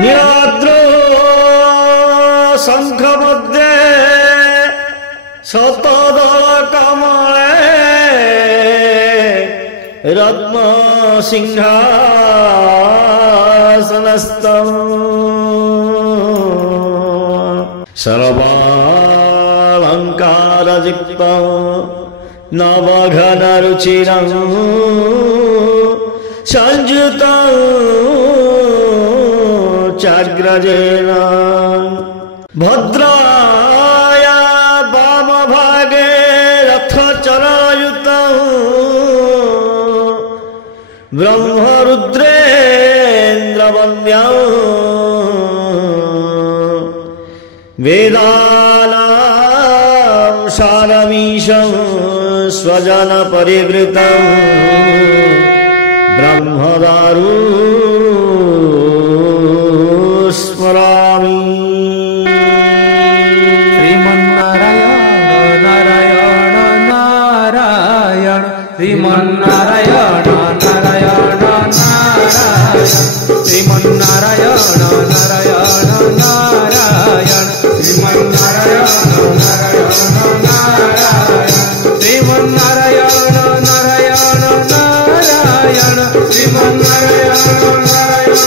नीलाद्रो शंख मध्ये शतदल कमले रत्न सिंहासनस्थं सर्वालंकारयुक्तं नवघनरुचिरं संयुतं चाग्रजेन भद्राया वामभागे रथचरायुतं ब्रह्मरुद्रेन्द्रवन्द्यं वेदानां सारमीशं स्वजनपरिवृतं ब्रह्मदारु स्मरामि। श्रीमन्नारायण नारायण नारायण श्रीमन्नारायण नारायण नारायण श्रीमन्नारायण नारायण नारायण श्रीमन्नारायण नारायण नारायण श्रीमन्नारायण नारायण नारायण श्रीमन्नारायण नारायण नारायण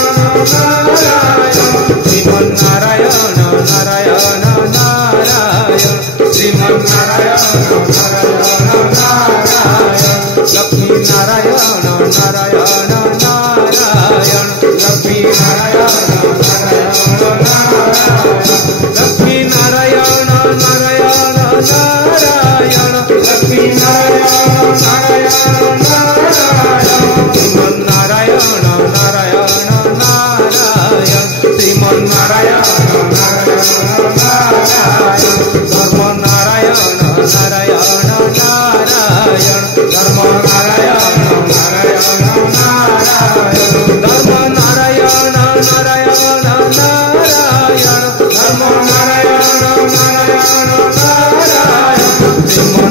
श्रीमन्नारायण नारायण नारायण श्रीमन्नारायण नारायण नारायण लक्ष्मी नारायण नारायण नारायण लक्ष्मी नारायण नारायण नारायण लक्ष्मी नारायण नारायण नारायण लक्ष्मी नारायण नारायण नारायण श्रीमन्नारायण नारायण नारायण श्रीमन्नारायण नारायण नारायण धर्म नारायण नारायण नारायण धर्म नारायण नारायण नारायण धर्म नारायण नारायण नारायण धर्म नारायण नारायण नारायण